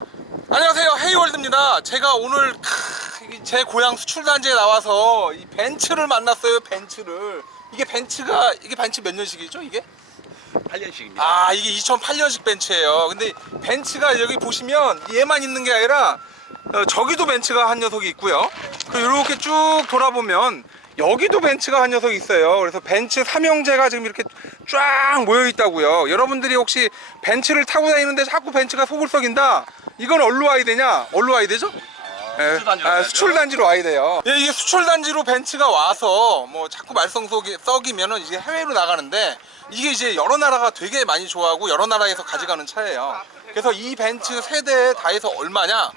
안녕하세요, 헤이월드입니다. 제가 오늘 제 고향 수출단지에 나와서 이 벤츠를 만났어요. 벤츠를. 이게 벤츠 몇 년식이죠 이게? 8년식입니다. 아, 이게 2008년식 벤츠예요. 근데 벤츠가 여기 보시면 얘만 있는 게 아니라 저기도 벤츠가 한 녀석이 있고요. 그리고 이렇게 쭉 돌아보면 여기도 벤츠가 한 녀석이 있어요. 그래서 벤츠 삼형제가 지금 이렇게 쫙 모여 있다고요. 여러분들이 혹시 벤츠를 타고 다니는데 자꾸 벤츠가 속을 썩인다, 이건 어디로 와야 되냐? 어디로 와야 되죠? 수출단지로 와야 돼요. 예, 이게 수출단지로 벤츠가 와서 뭐 자꾸 썩이면은 이게 해외로 나가는데, 이게 이제 여러 나라가 되게 많이 좋아하고 여러 나라에서 가져가는 차예요. 그래서 이 벤츠 세대에 다 해서 얼마냐?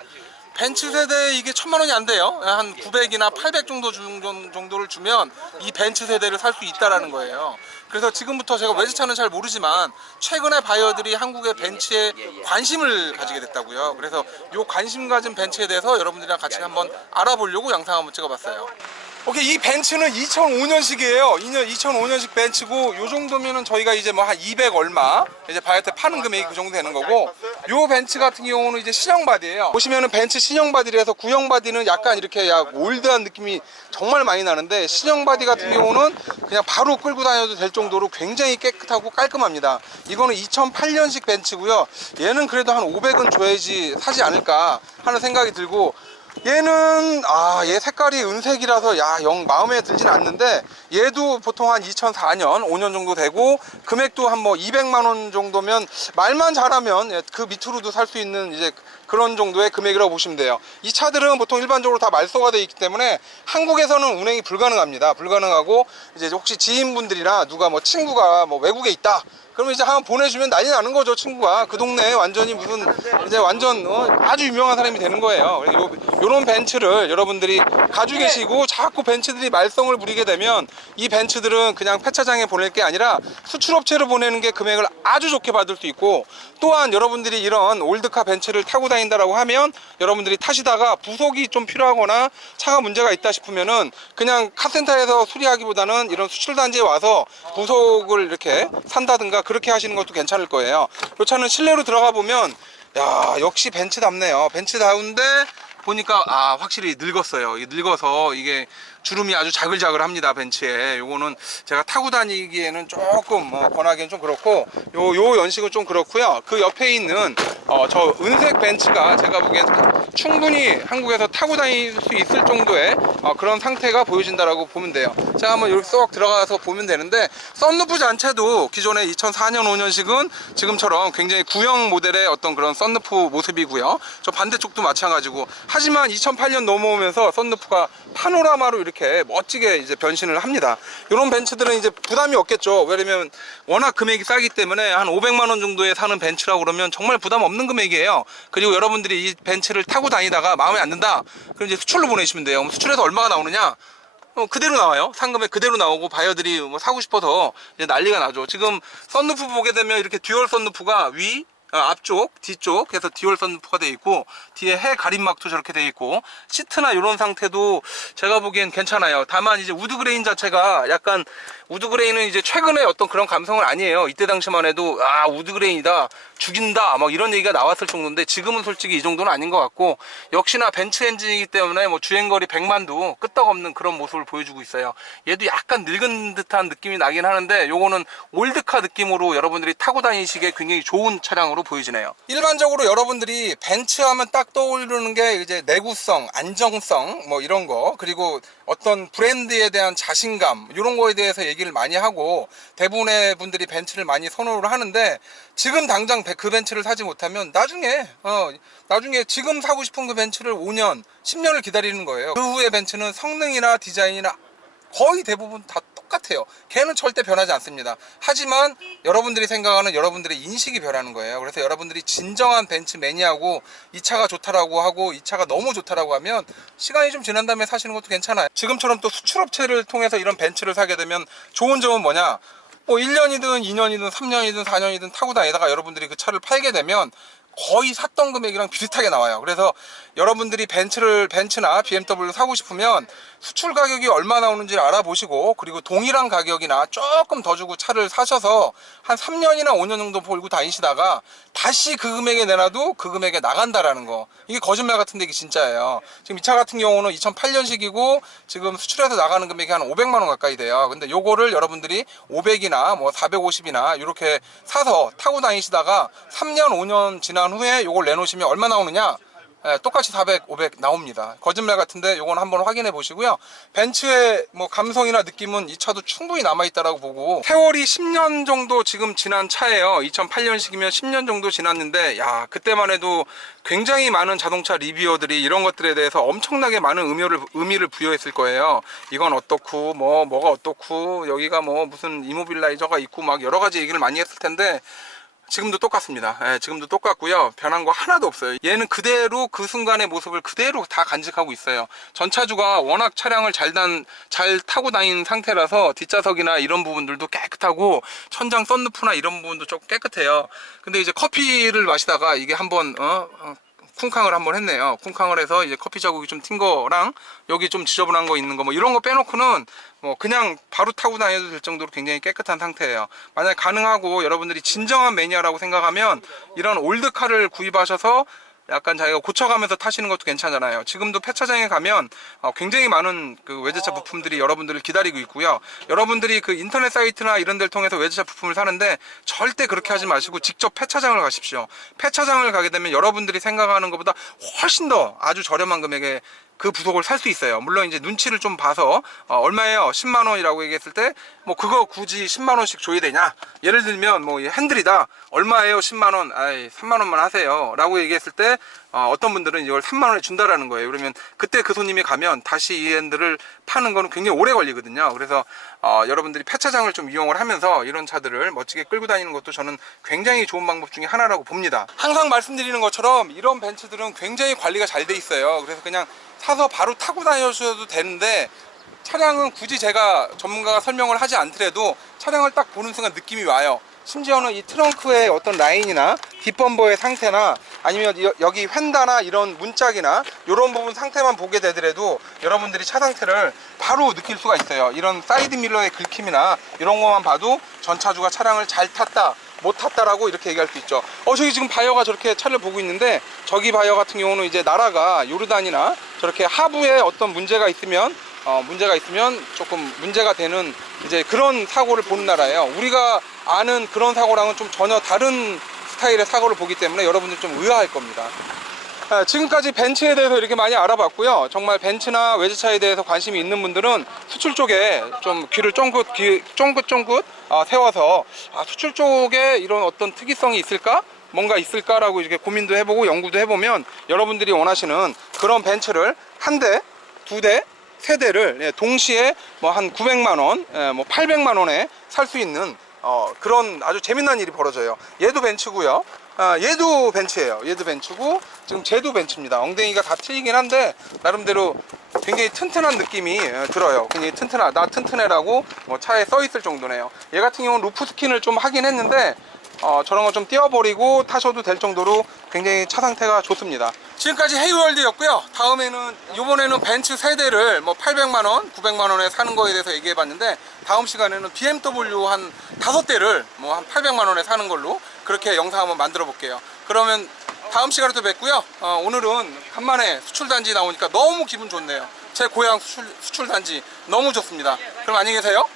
벤츠 세대 이게 1000만 원이 안 돼요. 한 900이나 800 정도를 주면 이 벤츠 세대를 살 수 있다라는 거예요. 그래서 지금부터 제가 외제차는 잘 모르지만 최근에 바이어들이 한국의 벤츠에 관심을 가지게 됐다고요. 그래서 이 관심 가진 벤츠에 대해서 여러분들이랑 같이 한번 알아보려고 영상 한번 찍어봤어요. 오케이, 이 벤츠는 2005년식이에요. 2005년식 벤츠고, 요 정도면은 저희가 이제 뭐 한 200 얼마 이제 바이오테 파는 금액이 그 정도 되는 거고, 요 벤츠 같은 경우는 이제 신형 바디예요. 보시면은 벤츠 신형 바디라서 구형 바디는 약간 이렇게 올드한 느낌이 정말 많이 나는데, 신형 바디 같은 경우는 그냥 바로 끌고 다녀도 될 정도로 굉장히 깨끗하고 깔끔합니다. 이거는 2008년식 벤츠고요. 얘는 그래도 한 500은 줘야지 사지 않을까 하는 생각이 들고, 얘는 얘 색깔이 은색이라서 영 마음에 들진 않는데, 얘도 보통 한 2004년 5년 정도 되고, 금액도 한 뭐 200만 원 정도면 말만 잘하면 그 밑으로도 살 수 있는 이제 그런 정도의 금액이라고 보시면 돼요. 이 차들은 보통 일반적으로 다 말소가 되어 있기 때문에 한국에서는 운행이 불가능합니다. 불가능하고, 이제 혹시 지인분들이나 누가 뭐 친구가 뭐 외국에 있다 그러면 이제 한번 보내주면 난리 나는 거죠. 친구가 그 동네에 완전히 무슨 이제 완전 아주 유명한 사람이 되는 거예요. 요런 벤츠를 여러분들이 가지고 계시고, 자꾸 벤츠들이 말썽을 부리게 되면 이 벤츠들은 그냥 폐차장에 보낼 게 아니라 수출업체로 보내는 게 금액을 아주 좋게 받을 수 있고, 또한 여러분들이 이런 올드카 벤츠를 타고 다닌다라고 하면 여러분들이 타시다가 부속이 좀 필요하거나 차가 문제가 있다 싶으면은 그냥 카센터에서 수리하기보다는 이런 수출단지에 와서 부속을 이렇게 산다든가 그렇게 하시는 것도 괜찮을 거예요. 이 차는 실내로 들어가 보면 역시 벤츠답네요. 벤츠다운데 보니까 확실히 늙었어요. 늙어서 이게 주름이 아주 자글자글합니다. 벤츠에. 요거는 제가 타고 다니기에는 조금 권하기는 좀 그렇고, 요 연식은 좀 그렇고요. 그 옆에 있는 저 은색 벤츠가 제가 보기엔 충분히 한국에서 타고 다닐 수 있을 정도의 그런 상태가 보여진다라고 보면 돼요. 자, 한번 여기 쏙 들어가서 보면 되는데, 썬루프 자체도 기존에 2004년 5년식은 지금처럼 굉장히 구형 모델의 어떤 그런 썬루프 모습이고요. 저 반대쪽도 마찬가지고, 하지만 2008년 넘어오면서 썬루프가 파노라마로 이렇게 멋지게 이제 변신을 합니다. 이런 벤츠들은 이제 부담이 없겠죠. 왜냐면 워낙 금액이 싸기 때문에 한 500만 원 정도에 사는 벤츠라고 그러면 정말 부담 없는 금액이에요. 그리고 여러분들이 이 벤츠를 타고 다니다가 마음에 안 든다, 그럼 이제 수출로 보내시면 돼요. 수출에서 얼마가 나오느냐? 그대로 나와요. 상금액 그대로 나오고, 바이어들이 뭐 사고 싶어서 이제 난리가 나죠. 지금 썬루프 보게 되면 이렇게 듀얼 썬루프가 앞쪽, 뒤쪽 해서 듀얼 썬루프가 되어 있고, 뒤에 해 가림막도 저렇게 되어 있고, 시트나 이런 상태도 제가 보기엔 괜찮아요. 다만 이제 우드그레인 자체가 약간, 우드그레인은 이제 최근에 어떤 그런 감성은 아니에요. 이때 당시만 해도 우드그레인이다, 죽인다 막 이런 얘기가 나왔을 정도인데, 지금은 솔직히 이 정도는 아닌 것 같고, 역시나 벤츠 엔진이기 때문에 뭐 주행거리 100만도 끄떡없는 그런 모습을 보여주고 있어요. 얘도 약간 늙은 듯한 느낌이 나긴 하는데, 요거는 올드카 느낌으로 여러분들이 타고 다니시기에 굉장히 좋은 차량으로 보여지네요. 일반적으로 여러분들이 벤츠 하면 딱 떠오르는 게 이제 내구성, 안정성 뭐 이런 거, 그리고 어떤 브랜드에 대한 자신감, 이런 거에 대해서 얘기를 많이 하고, 대부분의 분들이 벤츠를 많이 선호를 하는데, 지금 당장 그 벤츠를 사지 못하면 나중에 지금 사고 싶은 그 벤츠를 5년, 10년을 기다리는 거예요. 그 후에 벤츠는 성능이나 디자인이나 거의 대부분 다 똑같아요. 걔는 절대 변하지 않습니다. 하지만 여러분들이 생각하는 여러분들의 인식이 변하는 거예요. 그래서 여러분들이 진정한 벤츠 매니아고, 이 차가 좋다라고 하고 이 차가 너무 좋다라고 하면 시간이 좀 지난 다음에 사시는 것도 괜찮아요. 지금처럼 또 수출업체를 통해서 이런 벤츠를 사게 되면 좋은 점은 뭐냐, 뭐 1년이든 2년이든 3년이든 4년이든 타고 다니다가 여러분들이 그 차를 팔게 되면 거의 샀던 금액이랑 비슷하게 나와요. 그래서 여러분들이 벤츠나 BMW 사고 싶으면 수출 가격이 얼마 나오는지 알아보시고, 그리고 동일한 가격이나 조금 더 주고 차를 사셔서 한 3년이나 5년 정도 몰고 다니시다가 다시 그 금액에 내놔도 그 금액에 나간다라는 거, 이게 거짓말 같은데 이게 진짜예요. 지금 이 차 같은 경우는 2008년식이고 지금 수출해서 나가는 금액이 한 500만 원 가까이 돼요. 근데 요거를 여러분들이 500이나 뭐 450이나 이렇게 사서 타고 다니시다가 3년 5년 지난 후에 요걸 내놓으시면 얼마 나오느냐? 똑같이 400, 500 나옵니다. 거짓말 같은데 요건 한번 확인해 보시고요. 벤츠의 뭐 감성이나 느낌은 이 차도 충분히 남아있다라고 보고, 세월이 10년 정도 지금 지난 차예요. 2008년식이면 10년 정도 지났는데, 야, 그때만 해도 굉장히 많은 자동차 리뷰어들이 이런 것들에 대해서 엄청나게 많은 의미를 부여했을 거예요. 이건 어떻고, 뭐가 어떻고, 여기가 뭐 무슨 이모빌라이저가 있고 막 여러 가지 얘기를 많이 했을 텐데, 지금도 똑같습니다. 지금도 똑같고요. 변한 거 하나도 없어요. 얘는 그대로 그 순간의 모습을 그대로 다 간직하고 있어요. 전차주가 워낙 차량을 잘 타고 다니는 상태라서 뒷좌석이나 이런 부분들도 깨끗하고, 천장 썬루프나 이런 부분도 조금 깨끗해요. 근데 이제 커피를 마시다가 이게 한번 쿵쾅을 한번 했네요. 쿵쾅을 해서 이제 커피 자국이 좀 튄 거랑 여기 좀 지저분한 거 있는 거 뭐 이런 거 빼놓고는 뭐 그냥 바로 타고 다녀도 될 정도로 굉장히 깨끗한 상태예요. 만약 가능하고 여러분들이 진정한 매니아라고 생각하면 이런 올드카를 구입하셔서 약간 자기가 고쳐가면서 타시는 것도 괜찮잖아요. 지금도 폐차장에 가면 굉장히 많은 그 외제차 부품들이 여러분들을 기다리고 있고요. 여러분들이 그 인터넷 사이트나 이런 데를 통해서 외제차 부품을 사는데 절대 그렇게 하지 마시고 직접 폐차장을 가십시오. 폐차장을 가게 되면 여러분들이 생각하는 것보다 훨씬 더 아주 저렴한 금액에 그 부속을 살 수 있어요. 물론 이제 눈치를 좀 봐서 얼마예요? 10만 원이라고 얘기했을 때 뭐 그거 굳이 10만 원씩 줘야 되냐? 예를 들면 뭐 핸들이다. 얼마예요? 10만 원. 아이, 3만 원만 하세요. 라고 얘기했을 때 어떤 분들은 이걸 3만 원에 준다라는 거예요. 그러면 그때 그 손님이 가면 다시 이 핸들을 파는 거는 굉장히 오래 걸리거든요. 그래서 여러분들이 폐차장을 좀 이용을 하면서 이런 차들을 멋지게 끌고 다니는 것도 저는 굉장히 좋은 방법 중에 하나라고 봅니다. 항상 말씀드리는 것처럼 이런 벤츠들은 굉장히 관리가 잘 돼 있어요. 그래서 그냥 사서 바로 타고 다녀주셔도 되는데, 차량은 굳이 제가 전문가가 설명을 하지 않더라도 차량을 딱 보는 순간 느낌이 와요. 심지어는 이 트렁크의 어떤 라인이나 뒷범버의 상태나 아니면 여기 휀다나 이런 문짝이나 이런 부분 상태만 보게 되더라도 여러분들이 차 상태를 바로 느낄 수가 있어요. 이런 사이드 밀러의 긁힘이나 이런 것만 봐도 전차주가 차량을 잘 탔다 못 탔다라고 이렇게 얘기할 수 있죠. 저기 지금 바이어가 저렇게 차를 보고 있는데, 저기 바이어 같은 경우는 이제 나라가 요르단이나 저렇게 하부에 어떤 문제가 있으면 조금 문제가 되는 이제 그런 사고를 보는 나라예요. 우리가 아는 그런 사고랑은 좀 전혀 다른 스타일의 사고를 보기 때문에 여러분들 좀 의아할 겁니다. 지금까지 벤츠에 대해서 이렇게 많이 알아봤고요. 정말 벤츠나 외제차에 대해서 관심이 있는 분들은 수출 쪽에 좀 귀를 쫑긋 세워서 수출 쪽에 이런 어떤 특이성이 있을까? 뭔가 있을까라고 이렇게 고민도 해보고 연구도 해보면 여러분들이 원하시는 그런 벤츠를 한 대, 두 대, 세 대를 동시에 뭐 한 900만원, 뭐 800만원에 살 수 있는 그런 아주 재미난 일이 벌어져요. 얘도 벤츠고요. 얘도 벤츠예요. 얘도 벤츠고 지금 쟤도 벤츠입니다. 엉덩이가 다 틀리긴 한데 나름대로 굉장히 튼튼한 느낌이 들어요. 굉장히 튼튼해라고 뭐 차에 써 있을 정도네요. 얘 같은 경우는 루프 스킨을 좀 하긴 했는데 저런 거 좀 띄워버리고 타셔도 될 정도로 굉장히 차 상태가 좋습니다. 지금까지 헤이월드였고요. 이번에는 벤츠 세대를 뭐 800만원, 900만원에 사는 거에 대해서 얘기해봤는데, 다음 시간에는 BMW 한 5대를 뭐 한 800만원에 사는 걸로 그렇게 영상 한번 만들어 볼게요. 그러면 다음 시간에 또 뵙고요. 오늘은 간만에 수출단지 나오니까 너무 기분 좋네요. 제 고향 수출단지 너무 좋습니다. 그럼 안녕히 계세요.